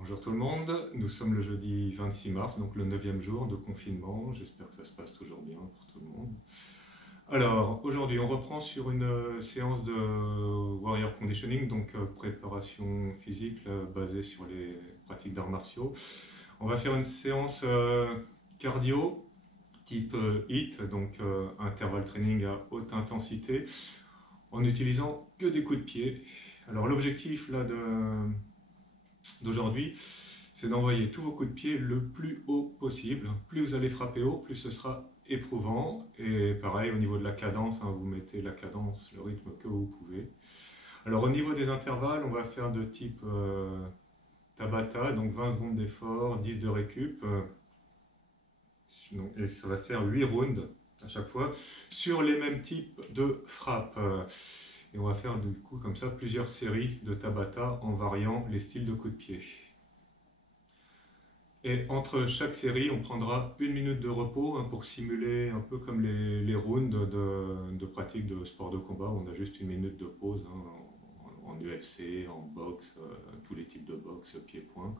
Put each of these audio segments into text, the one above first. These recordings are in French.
Bonjour tout le monde, nous sommes le jeudi 26 mars, donc le 9e jour de confinement. J'espère que ça se passe toujours bien pour tout le monde. Alors, aujourd'hui, on reprend sur une séance de warrior conditioning, donc préparation physique basée sur les pratiques d'arts martiaux. On va faire une séance cardio type HIIT, donc intervalle training à haute intensité, en utilisant que des coups de pied. Alors, l'objectif là d'aujourd'hui, c'est d'envoyer tous vos coups de pied le plus haut possible. Plus vous allez frapper haut, plus ce sera éprouvant. Et pareil, au niveau de la cadence, vous mettez la cadence, le rythme que vous pouvez. Alors au niveau des intervalles, on va faire de type Tabata, donc 20 secondes d'effort, 10 de récup. Et ça va faire 8 rounds à chaque fois sur les mêmes types de frappes. Et on va faire du coup comme ça plusieurs séries de Tabata en variant les styles de coups de pied. Et entre chaque série, on prendra 1 minute de repos pour simuler un peu comme les rounds de pratique de sport de combat. On a juste 1 minute de pause en UFC, en boxe, tous les types de boxe, pied-point.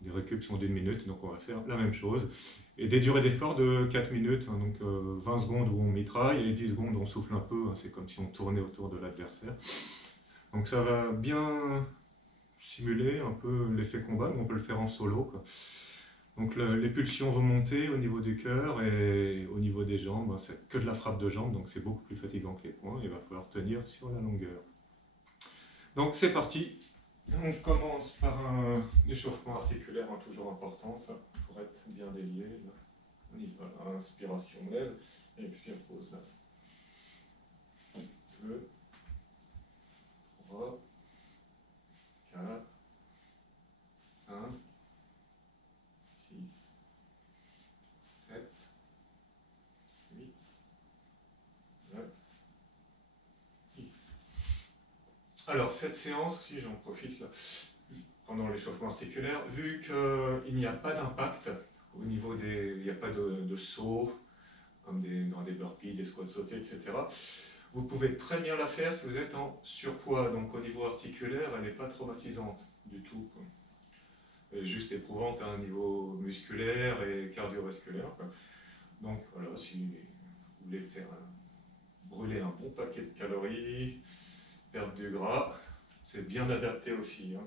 Les récup sont d'1 minute, donc on va faire la même chose. Et des durées d'effort de 4 minutes, donc 20 secondes où on mitraille et 10 secondes où on souffle un peu. C'est comme si on tournait autour de l'adversaire. Donc ça va bien simuler un peu l'effet combat, mais on peut le faire en solo, quoi. Donc les pulsions vont monter au niveau du cœur et au niveau des jambes, c'est que de la frappe de jambes, donc c'est beaucoup plus fatigant que les poings, il va falloir tenir sur la longueur. Donc c'est parti, on commence par un échauffement articulaire, toujours important, ça, pour être bien délié. Là. On y va, inspiration, lève, et expire, pause là. 2, 3, 4, 5, 6, 7, 8, 9, 10. Alors, cette séance, si j'en profite là, pendant l'échauffement articulaire, vu qu'il n'y a pas d'impact au niveau des... il n'y a pas de saut, comme dans des burpees, des squats sautés, etc. Vous pouvez très bien la faire si vous êtes en surpoids, donc au niveau articulaire, elle n'est pas traumatisante du tout, quoi. Elle est juste éprouvante à un niveau musculaire et cardiovasculaire, quoi. Donc voilà, si vous voulez faire brûler un bon paquet de calories, perdre du gras, c'est bien adapté aussi. Ok.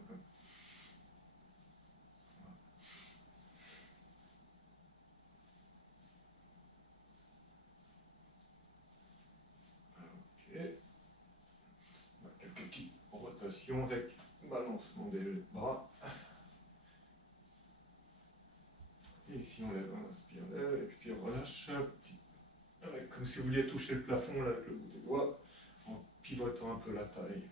Quelques petites rotations avec balancement des bras. Et ici on lève, inspire, lève, expire, relâche. Comme si vous vouliez toucher le plafond là, avec le bout des doigts, en pivotant un peu la taille.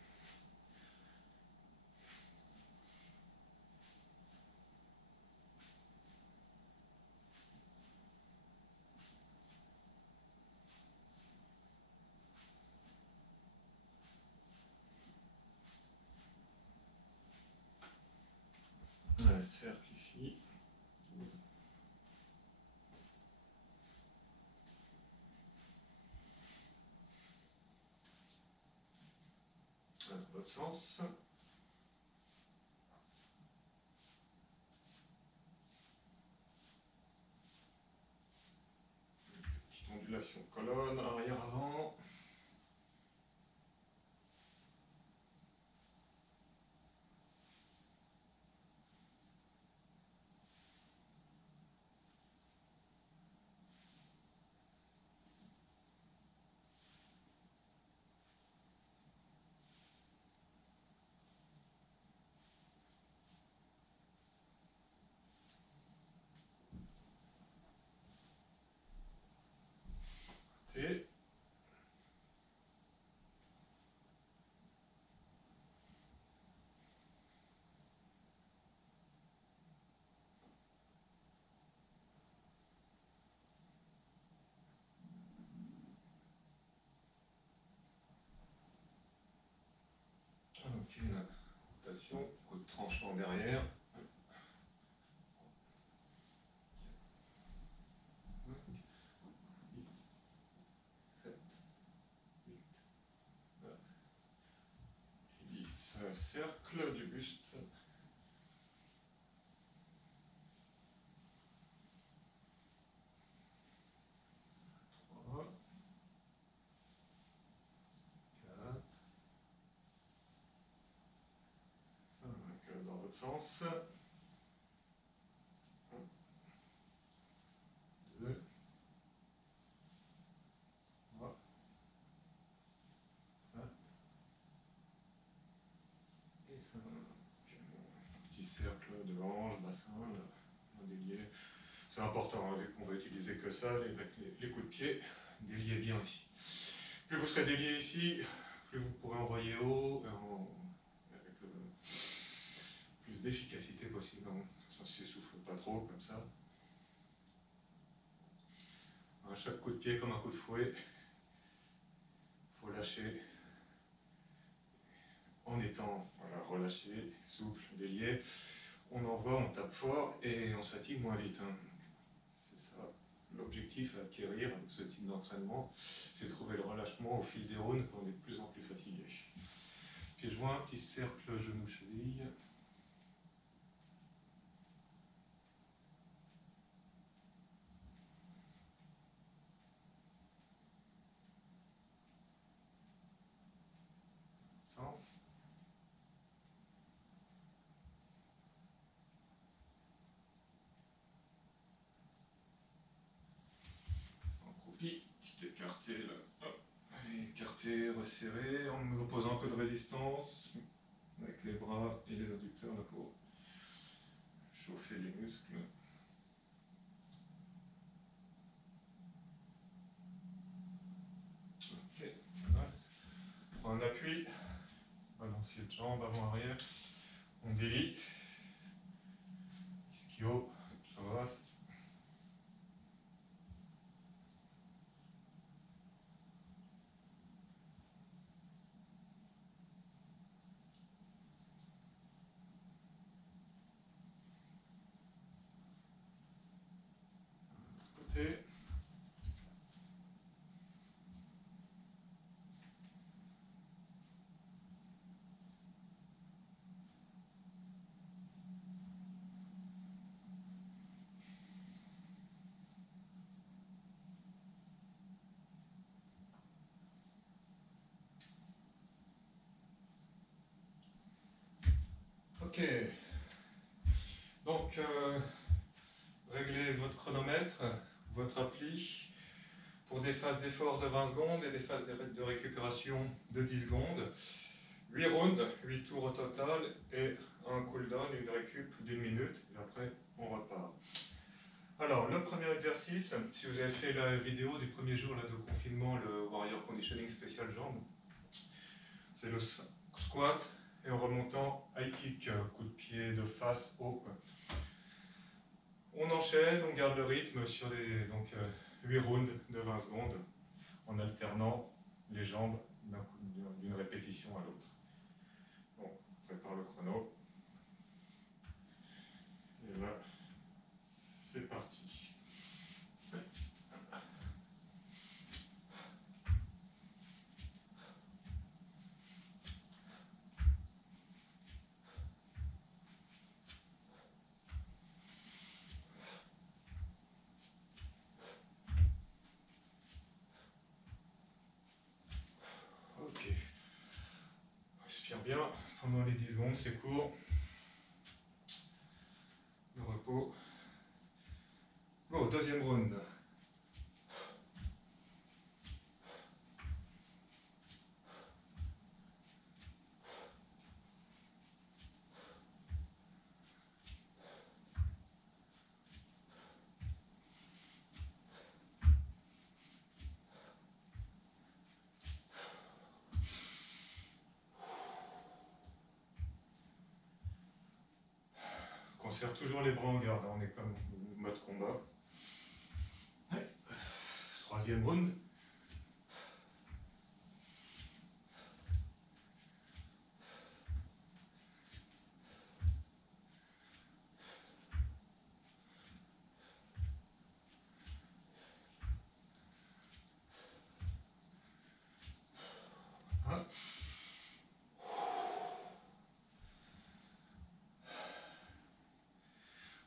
Un cercle ici. Dans l'autre sens. Petite ondulation colonne, arrière-avant. Et ok, la rotation, coup de tranchant derrière. 6, 7, 8, 9, 10. Cercle du buste. sens. 1, 2, 3, 4, et 5. Petit cercle de hanche, bassin, un délié. C'est important, hein, vu qu'on va utiliser que ça, avec les coups de pied, déliez bien ici. Plus vous serez délié ici, plus vous pourrez envoyer haut, avec le plus d'efficacité possible. Ça ne s'essouffle pas trop, comme ça. À chaque coup de pied, comme un coup de fouet, il faut lâcher en étant relâché, souple, délié. On envoie, on tape fort et on se fatigue moins vite. Hein. C'est ça l'objectif à acquérir avec ce type d'entraînement, c'est trouver le relâchement au fil des rounds quand on est de plus en plus fatigué. Pied joint, petit cercle, genou, cheville. Sens. Sans croupie, petit écarté là. Hop. Écarté, resserré, en me posant un peu de résistance avec les bras et les adducteurs là pour chauffer les muscles. Ok, nice. On prend un appui, balancier de jambe avant-arrière, on délie, ischio, psoas. Côté. Ok, donc réglez votre chronomètre, votre appli pour des phases d'effort de 20 secondes et des phases de récupération de 10 secondes. 8 rounds, 8 tours au total et un cooldown, une récup d'1 minute et après on repart. Alors le premier exercice, si vous avez fait la vidéo des premiers jours là, de confinement, le Warrior Conditioning spécial jambes, c'est le squat et en remontant high kick, coup de pied de face haut. On enchaîne, on garde le rythme sur des 8 rounds de 20 secondes en alternant les jambes d'une répétition à l'autre. Bon, on prépare le chrono. Et là, c'est parti. Ok. Respire bien pendant les 10 secondes, c'est court. Le repos. Go, deuxième round. On conserve toujours les bras en garde, on est comme mode combat. Ouais. Troisième round. Ah.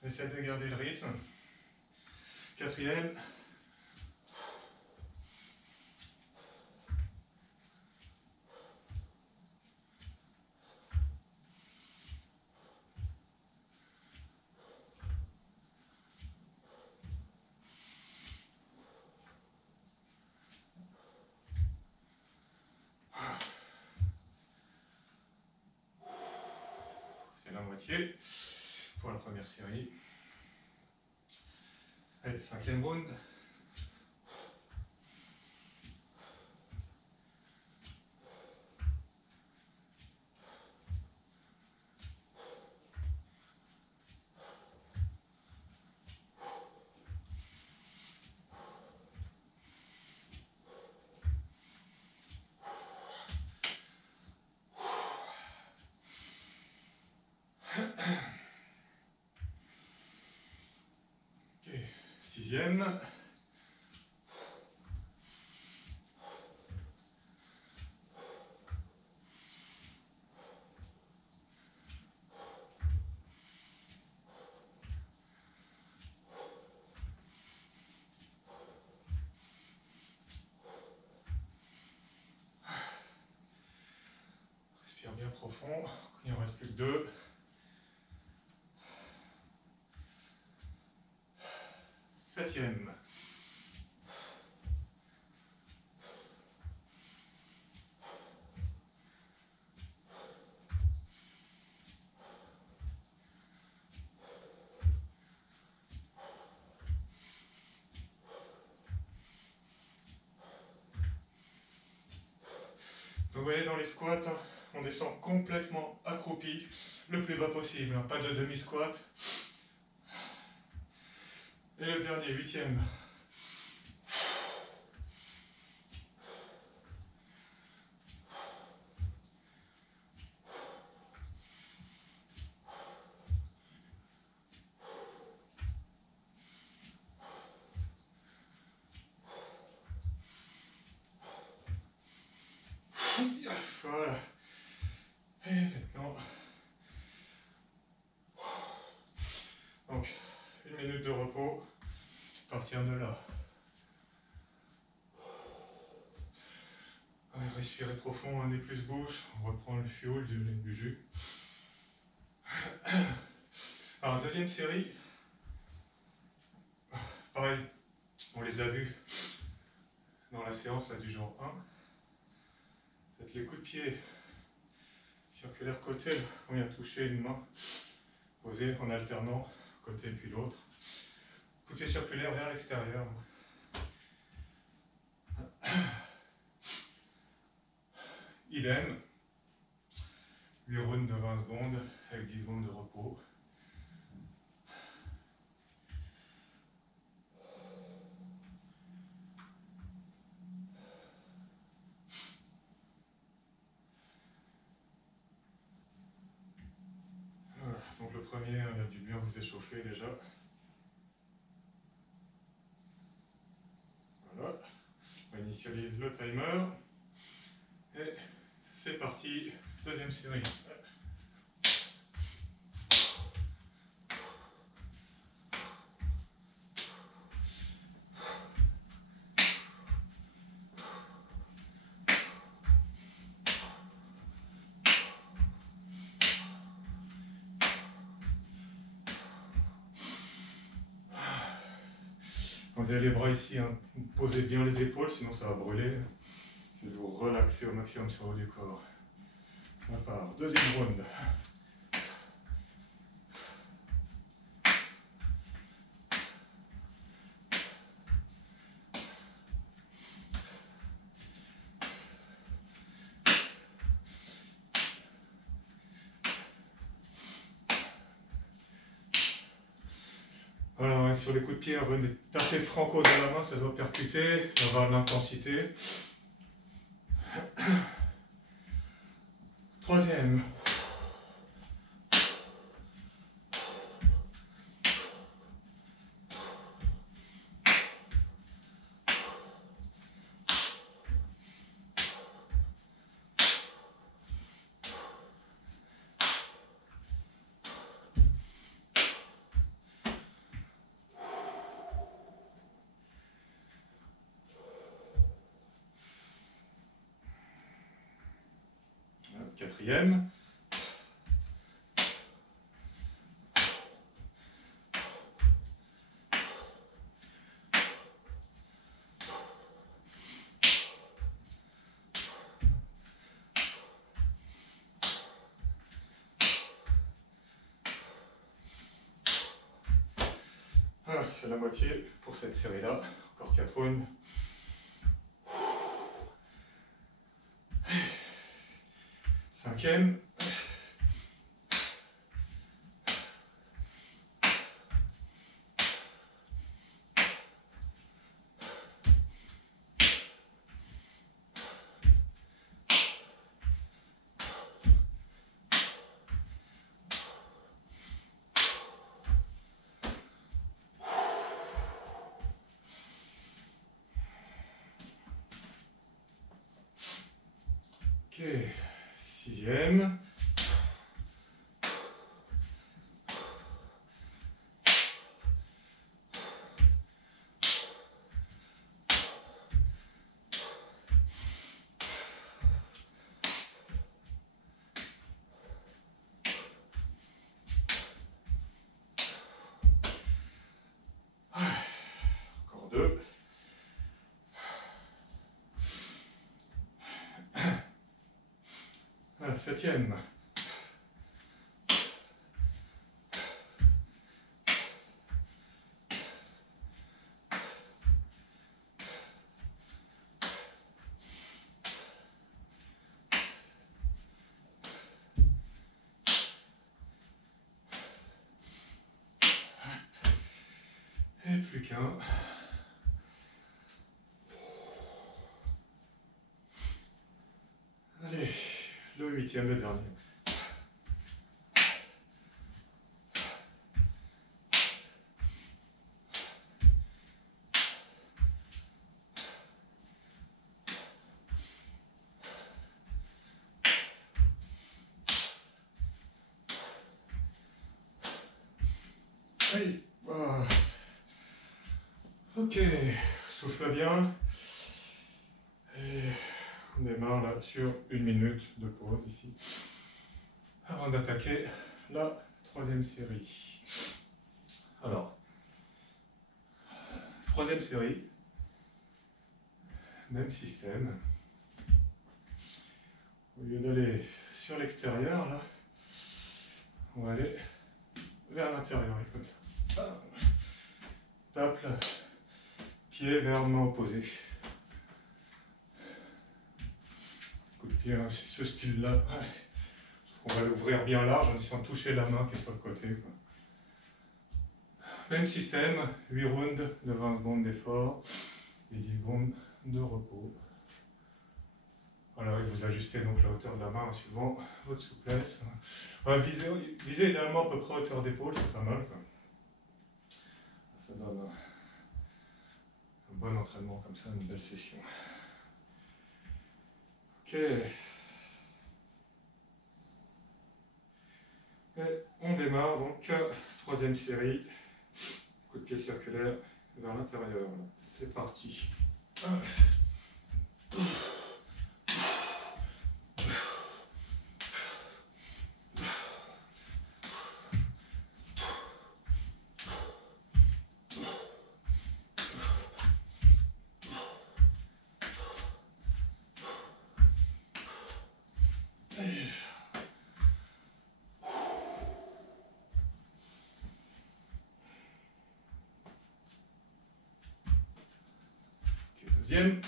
Essaie de garder le rythme. Quatrième. moitié pour la première série. Allez, 5e round. Ok, 6e. Respire bien profond, il en reste plus que 2. 7e. Donc vous voyez dans les squats, on descend complètement accroupi, le plus bas possible, hein, pas de demi-squat. Et le dernier, 8e. Voilà. Et maintenant, donc 1 minute de repos, à partir de là. Allez, respirez profond, un nez plus bouche, on reprend le fuel du jus. Alors, deuxième série, pareil, on les a vus dans la séance là, du jour 1. Faites les coups de pied circulaires côté, on vient toucher une main, posée en alternant côté puis l'autre. Coup de pied circulaire vers l'extérieur. Idem, 8 rounds de 20 secondes avec 10 secondes de repos. Voilà, donc le premier, il a dû bien vous échauffer déjà. Voilà, on initialise le timer. Et c'est parti, deuxième série. Quand vous avez les bras ici, hein, posez bien les épaules, sinon ça va brûler. C'est de vous relaxer au maximum sur le haut du corps. On part, deuxième round. Voilà, ouais, sur les coups de pied, on va taper franco dans la main, ça doit percuter, ça va avoir de l'intensité. Troisième. Quatrième. fait la moitié pour cette série-là. Encore 4 rounds. Cinquième. Ok, sixième. Encore deux. Ah, septième. Et plus qu'un. Allez, le huitième, le dernier. Allez, voilà. Ok, souffle bien. Et on démarre là sur 1 minute de pause ici. Avant d'attaquer la troisième série. Alors, troisième série, même système. Au lieu d'aller sur l'extérieur, là, on va aller vers l'intérieur, comme ça. Tape là, pied vers main opposée. Coup de pied, hein, ce style-là. On va l'ouvrir bien large en essayant de toucher la main qui est sur le côté, quoi. Même système, 8 rounds de 20 secondes d'effort et 10 secondes de repos. Voilà, et vous ajustez donc la hauteur de la main suivant votre souplesse. On va viser idéalement à peu près hauteur d'épaule, c'est pas mal, quoi. Ça donne un bon entraînement comme ça, une belle session. Ok. Et on démarre donc, troisième série. Coup de pied circulaire vers l'intérieur. C'est parti. Deuxième.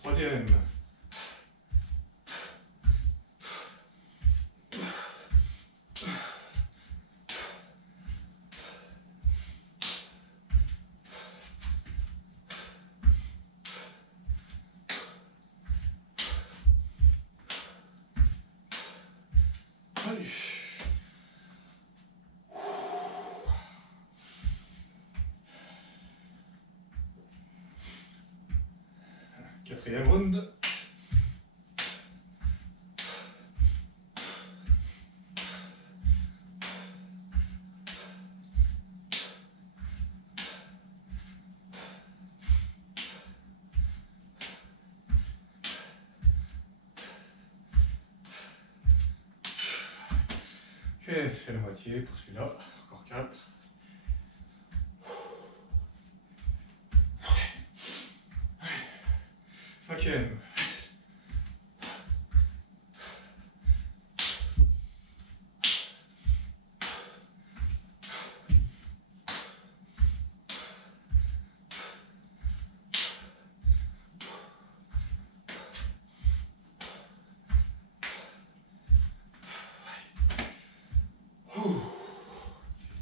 Troisième. Quatrième round. Ok, c'est la moitié pour celui-là. Encore 4. Cinquième.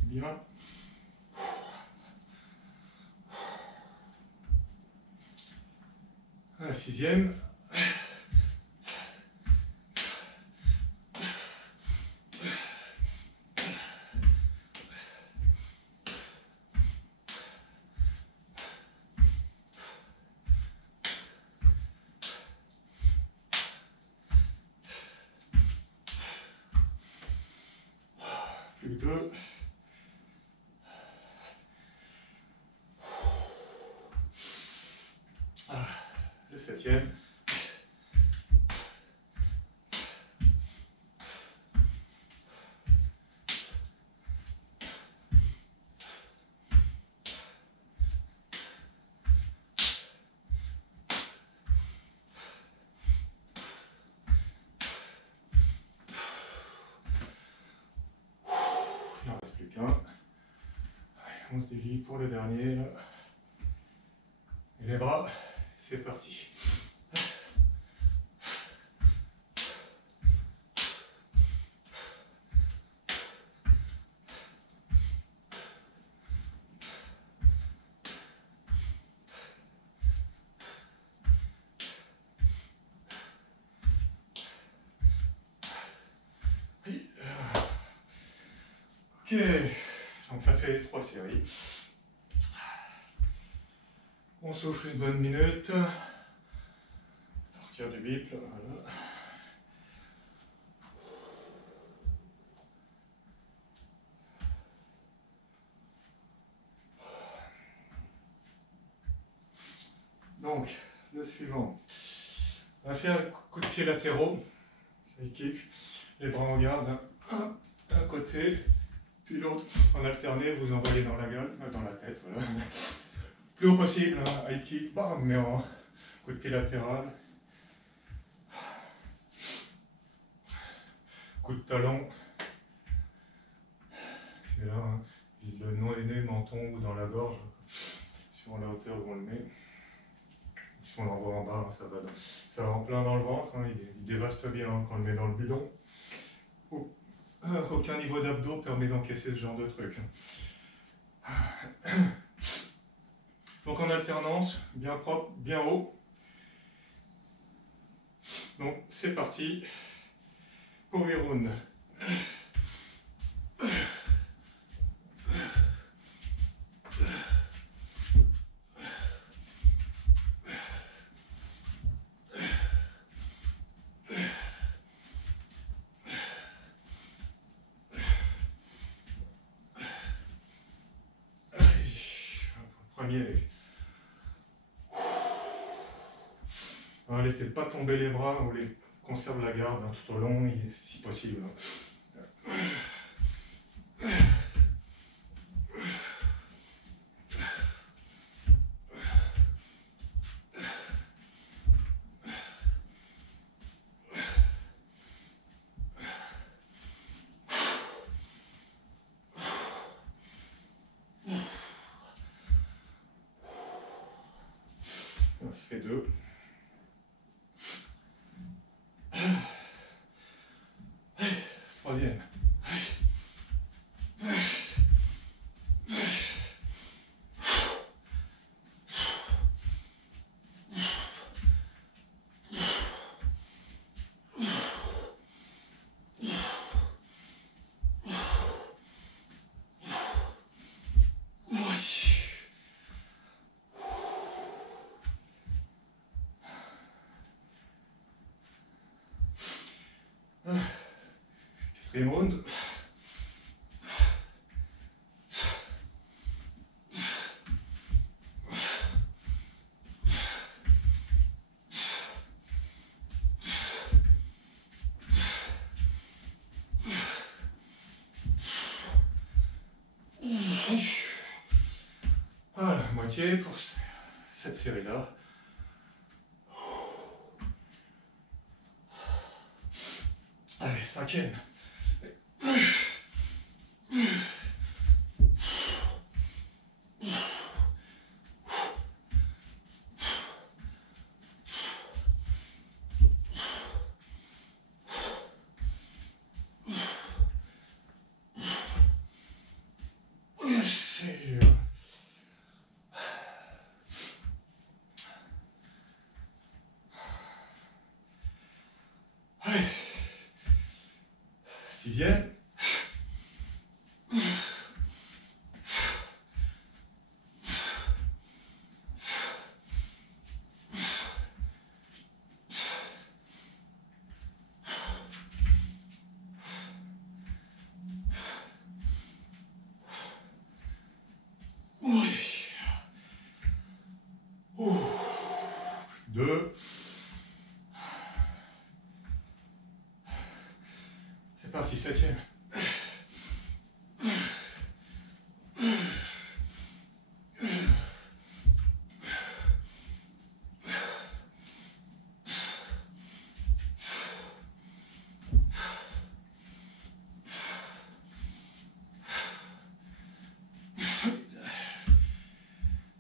Bien. La sixième. Plus que. Le septième. Il n'en reste plus qu'un. On se dévie pour le dernier. Là. Et les bras, c'est parti. Ok, donc ça fait 3 séries. On souffle une bonne minute. Partir du bip, voilà. Donc, le suivant. On va faire un coup de pied latéraux. Ça kick. Les bras en garde. Un côté, puis l'autre. En alterné, vous envoyez dans la gueule, dans la tête, voilà. Plus haut possible, hein, high kick, bam, mais en coup de pied latéral. Coup de talon. C'est là, hein, vise le nez, menton ou dans la gorge, suivant la hauteur où on le met. Si on l'envoie en bas, ça va en plein dans le ventre, hein, il dévaste bien hein, quand on le met dans le bidon. Aucun niveau d'abdos permet d'encaisser ce genre de truc. Donc en alternance, bien propre, bien haut. Donc c'est parti pour 8 rounds. Premier. Ne laissez pas tomber les bras, on les conserve la garde hein, tout au long, si possible. Ça fait 2. Troisième. Quatrième round. moitié pour cette série-là. Allez, cinquième. Allez. Sixième. Oui. Deux. C'est parti, septième.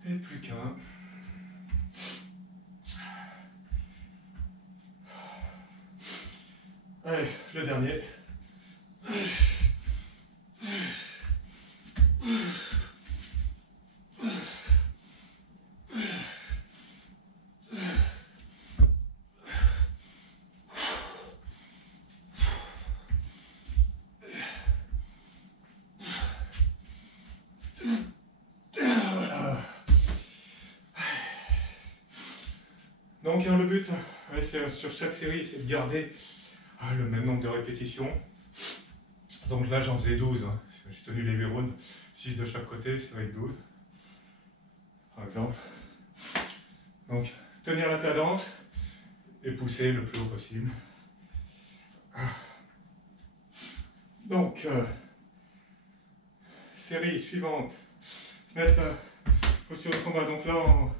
Et plus qu'un. Allez, le dernier. Voilà. Donc le but, sur chaque série, c'est de garder le même nombre de répétitions. Donc là j'en faisais 12, hein. J'ai tenu les 8 rounds, 6 de chaque côté, ça va être 12 par exemple. Donc tenir la cadence et pousser le plus haut possible. Donc série suivante, se mettre posture de combat. Donc là en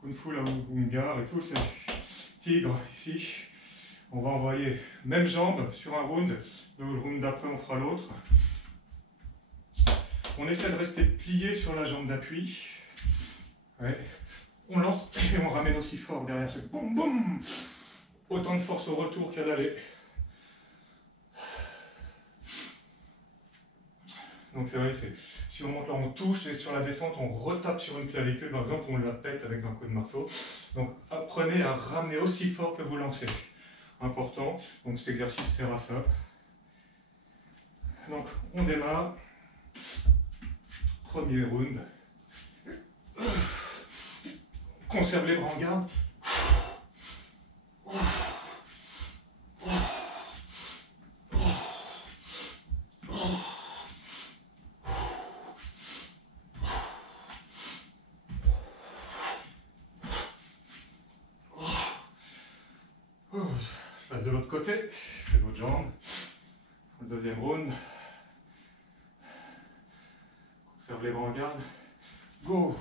Kung Fu, là où une gare et tout, c'est tigre ici. On va envoyer même jambe sur un round, le round d'après on fera l'autre. On essaie de rester plié sur la jambe d'appui. Ouais. On lance et on ramène aussi fort derrière. C'est boum boum. Autant de force au retour qu'à l'aller. Donc c'est vrai que si on monte là, on touche et sur la descente, on retape sur une clavicule, par exemple, on la pète avec un coup de marteau. Donc apprenez à ramener aussi fort que vous lancez. Important. Donc cet exercice sert à ça. Donc on démarre. Premier round. Conserve les bras en garde. Je passe de l'autre côté, je fais l'autre jambe. Le deuxième round. Conserve les bras en garde. Go!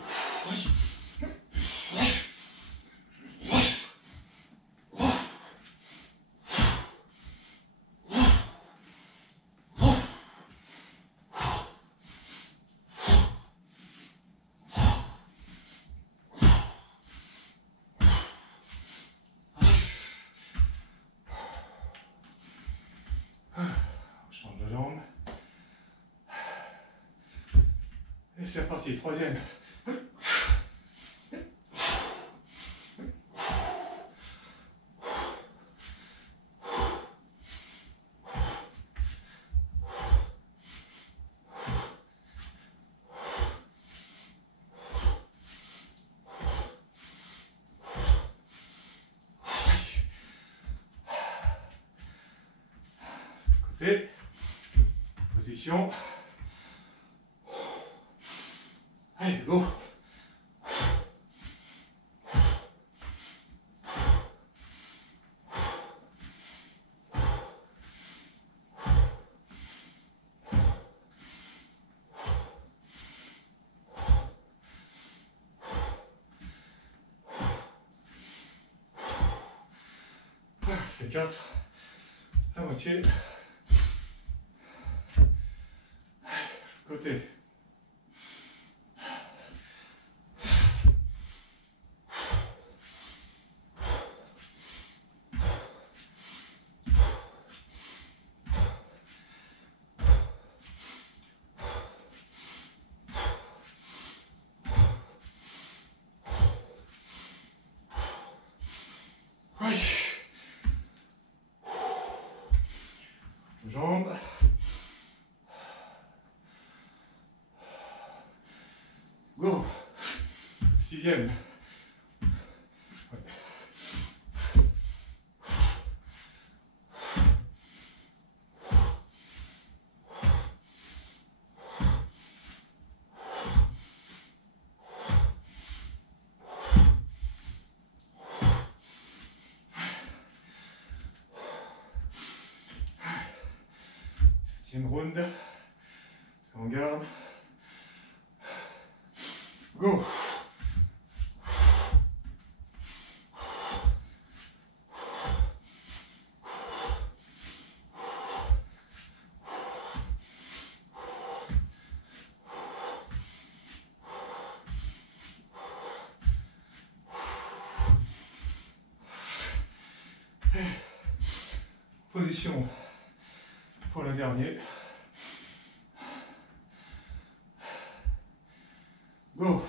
Et c'est reparti, troisième. Côté, position. Allez, go! fait 4. La moitié. Côté. Oui. Jambes. Go. 6e. Septième round. On garde. Go. Position pour le dernier. Go.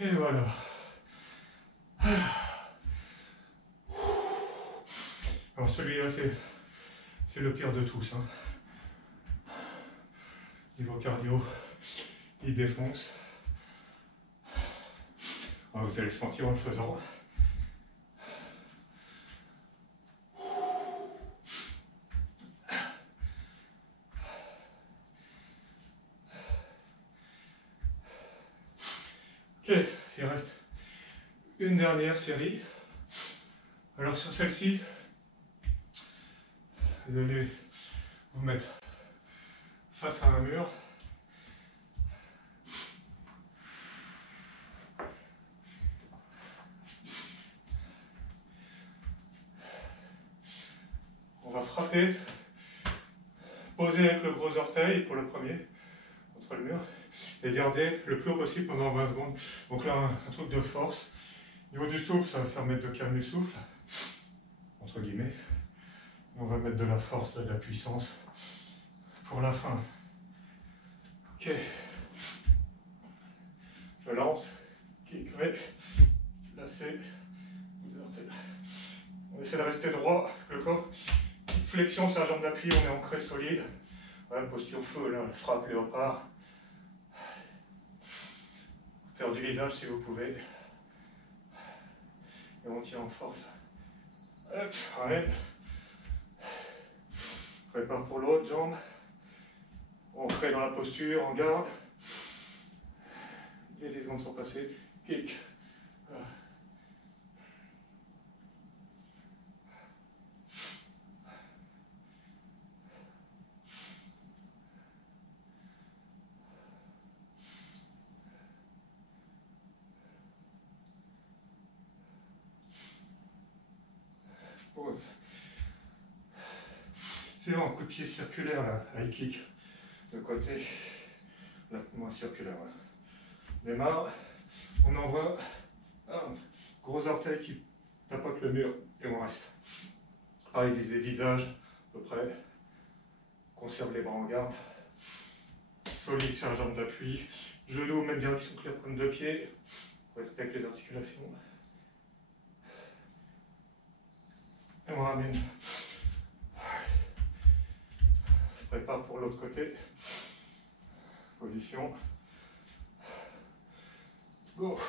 Et voilà. Alors celui-là, c'est le pire de tous. Hein. Niveau cardio, il défonce. Alors, vous allez le sentir en le faisant. Ok, il reste une dernière série. Alors sur celle-ci, vous allez vous mettre face à un mur. On va frapper, poser avec le gros orteil pour le premier, contre le mur, et garder le plus haut possible pendant 20 secondes. Donc là, un truc de force. Au niveau du souffle, ça va permettre de calmer le souffle, entre guillemets. Et on va mettre de la force, de la puissance pour la fin. Ok. Je lance, kick, lacé, on essaie de rester droit, le corps. Petite flexion sur la jambe d'appui, on est ancré solide. Voilà, posture feu, là, frappe léopard. Hauteur du visage si vous pouvez. Et on tient en force. Hop, ouais. Prépare pour l'autre jambe. On crée dans la posture, on garde. Les 10 secondes sont passées. Kick. Pause. Suivant, un coup de pied circulaire, là, high kick. De côté, là, moins circulaire. Voilà. Démarre. On envoie un gros orteil qui tapote le mur et on reste. Pareil, viser visage, à peu près. Conserve les bras en garde. Solide sur la jambe d'appui. Genoux, même direction que la pointe de pied. Respecte les articulations. Et on ramène. On se prépare pour l'autre côté. Position. Go.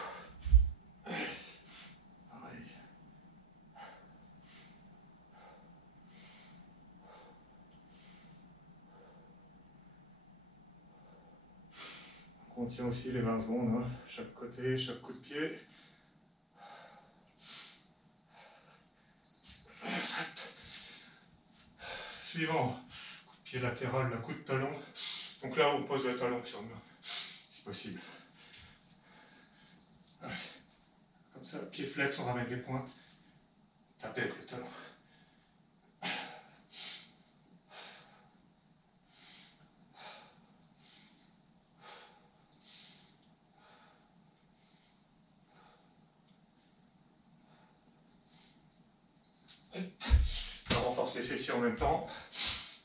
Pareil. On tient aussi les 20 secondes, hein. Chaque côté, chaque coup de pied. Suivant, coup de pied latéral, le coup de talon. Donc là, on pose le talon sur le mur, si possible. Ouais. Comme ça, pied flex, on ramène les pointes. Tapez avec le talon. Ça renforce les fessiers en même temps.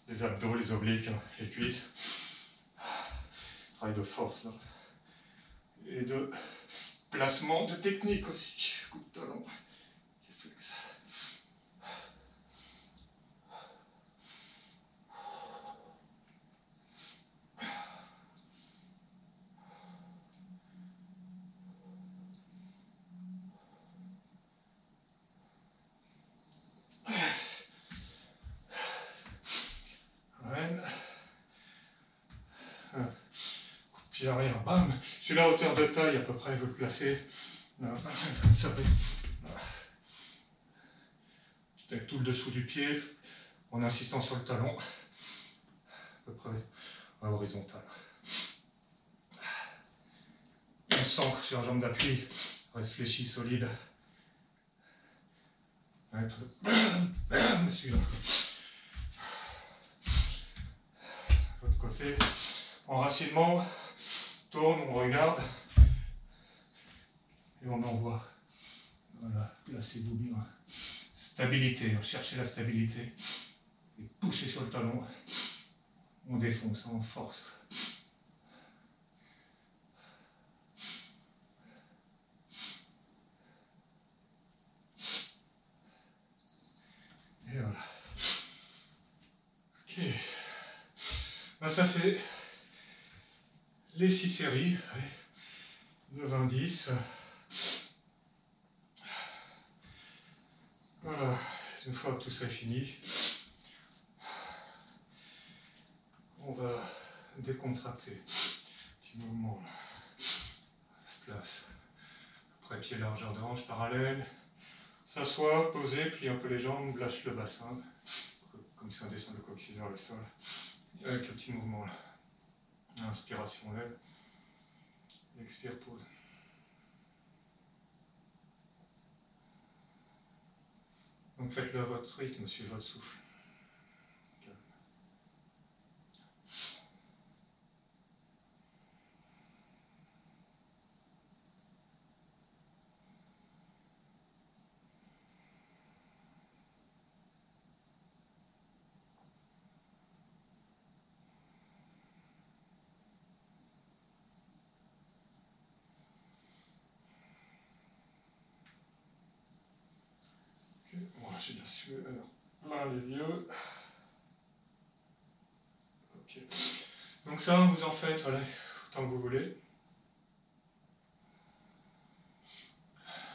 Les abdos, les obliques, les cuisses. Travail de force là. Et de placement de technique aussi. Coup de talon. Pied flex. Ouais. Coup de pied arrière, bam. Celui-là, hauteur de taille à peu près, vous le placez. Là, ça va. Avec tout le dessous du pied, en insistant sur le talon, à peu près à horizontal. On s'ancre sur la jambe d'appui, reste fléchi, solide. Celui-là. L'autre côté, enracinement, tourne, on regarde, et on envoie. Voilà, placez-vous bien. Stabilité, cherchez la stabilité, et poussez sur le talon. On défonce, on force. Et voilà. Ok. Ben, ça fait les 6 séries de 20-10. Voilà. Une fois que tout ça est fini, on va décontracter. Petit mouvement là. Se place. Après pied largeur de hanche parallèle. S'assoit, poser, plie un peu les jambes, lâche le bassin. Comme si on descend le coccyx vers le sol. Avec le petit mouvement là. Inspiration lève. Expire, pause. Donc faites-le à votre rythme, suivez votre souffle. Calme. Okay. Bon, j'ai bien sué, plein les yeux. Ok. Donc ça, vous en faites allez, autant que vous voulez.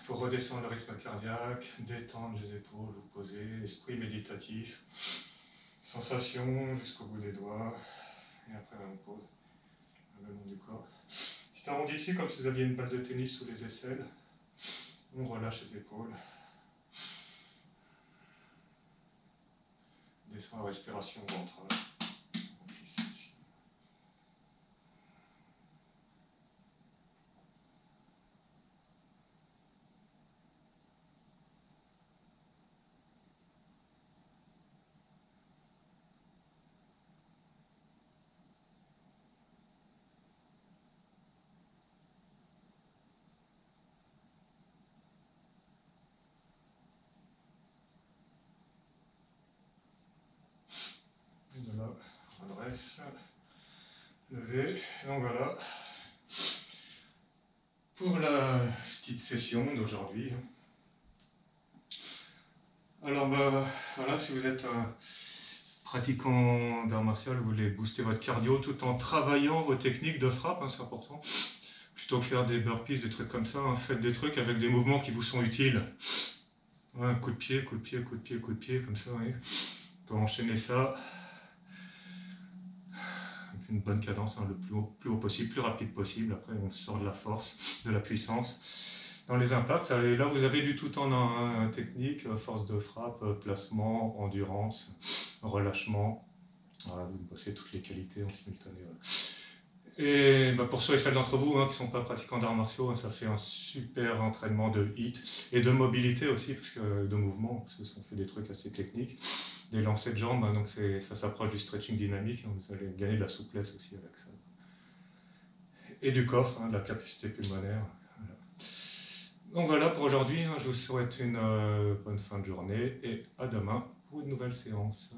Pour redescendre le rythme cardiaque, détendre les épaules, vous posez, esprit méditatif, sensation jusqu'au bout des doigts, et après on pose le long du corps. Petit arrondi comme si vous aviez une balle de tennis sous les aisselles, on relâche les épaules, descend la respiration ventrale. Et de là, redresse, lever, et donc voilà. Pour la petite session d'aujourd'hui. Alors bah, voilà, si vous êtes un pratiquant d'art martial, vous voulez booster votre cardio tout en travaillant vos techniques de frappe, hein, c'est important. Plutôt que faire des burpees, des trucs comme ça, hein, faites des trucs avec des mouvements qui vous sont utiles. Ouais, coup de pied, coup de pied, coup de pied, coup de pied, comme ça, oui. On peut enchaîner ça. une bonne cadence, hein, le plus haut possible, plus rapide possible. Après, on sort de la force, de la puissance. Dans les impacts, et là, vous avez du tout en un, hein, technique, force de frappe, placement, endurance, relâchement. Voilà, vous bossez toutes les qualités en simultané. Voilà. Et bah, pour ceux et celles d'entre vous, hein, qui ne sont pas pratiquants d'arts martiaux, hein, ça fait un super entraînement de hit et de mobilité aussi, parce que, de mouvement, parce que on fait des trucs assez techniques. Des lancers de jambes, hein, donc ça s'approche du stretching dynamique, hein, vous allez gagner de la souplesse aussi avec ça. Et du coffre, hein, de la capacité pulmonaire. Voilà. Donc voilà pour aujourd'hui, hein, je vous souhaite une bonne fin de journée et à demain pour une nouvelle séance.